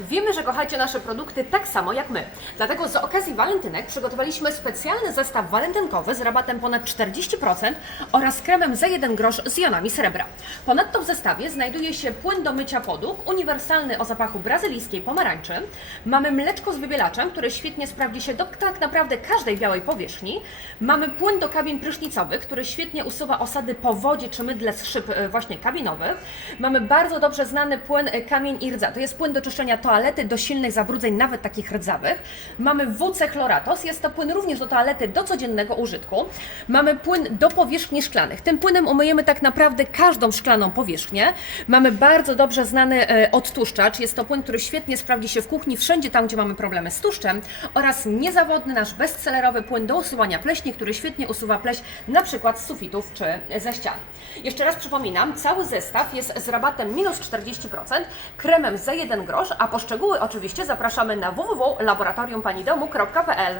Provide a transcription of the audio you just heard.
Wiemy, że kochacie nasze produkty tak samo jak my. Dlatego z okazji walentynek przygotowaliśmy specjalny zestaw walentynkowy z rabatem ponad 40% oraz kremem za 1 grosz z jonami srebra. Ponadto w zestawie znajduje się płyn do mycia podłóg, uniwersalny o zapachu brazylijskiej pomarańczy. Mamy mleczko z wybielaczem, które świetnie sprawdzi się do tak naprawdę każdej białej powierzchni. Mamy płyn do kabin prysznicowych, który świetnie usuwa osady po wodzie czy mydle z szyb e, właśnie kabinowych. Mamy bardzo dobrze znany płyn e, kamień i rdza. To jest płyn do czyszczenia toalety do silnych zabrudzeń, nawet takich rdzawych. Mamy WC chloratos, jest to płyn również do toalety do codziennego użytku. Mamy płyn do powierzchni szklanych. Tym płynem umyjemy tak naprawdę każdą szklaną powierzchnię. Mamy bardzo dobrze znany e, odtłuszczacz. Jest to płyn, który świetnie sprawdzi się w kuchni, wszędzie tam, gdzie mamy problemy z tłuszczem. Oraz niezawodny nasz bestsellerowy płyn do usuwania pleśni, który świetnie usuwa pleśń na przykład z sufitów czy ze ścian. Jeszcze raz przypominam, cały zestaw jest z rabatem minus 40%, kremem za 1 grosz, a po szczegóły oczywiście zapraszamy na www.laboratoriumpanidomu.pl.